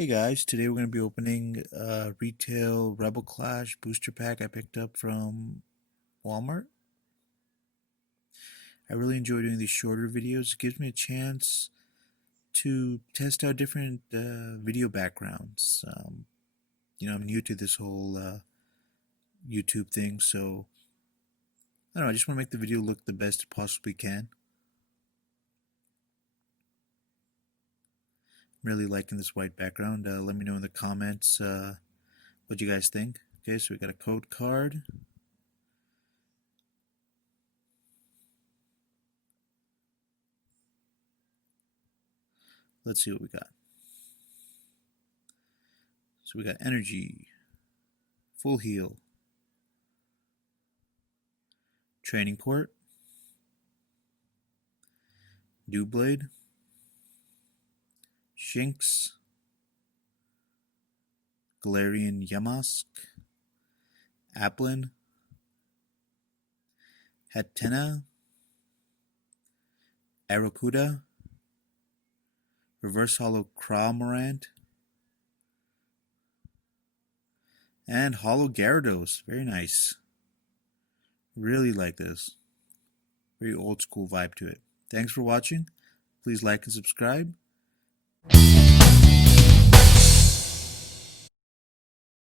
Hey guys, today we're going to be opening a retail Rebel Clash booster pack I picked up from Walmart. I really enjoy doing these shorter videos. It gives me a chance to test out different video backgrounds. I'm new to this whole YouTube thing, so I don't know, I just want to make the video look the best it possibly can. I'm really liking this white background. Let me know in the comments what you guys think. Okay, so we got a code card. Let's see what we got. So we got Energy, Full Heal, Training Port, Doublade, Shinx, Galarian Yamask, Applin, Hatenna, Arrokuda, Reverse Hollow Crawmorant, and Hollow Gyarados. Very nice. Really like this. Very old school vibe to it. Thanks for watching. Please like and subscribe.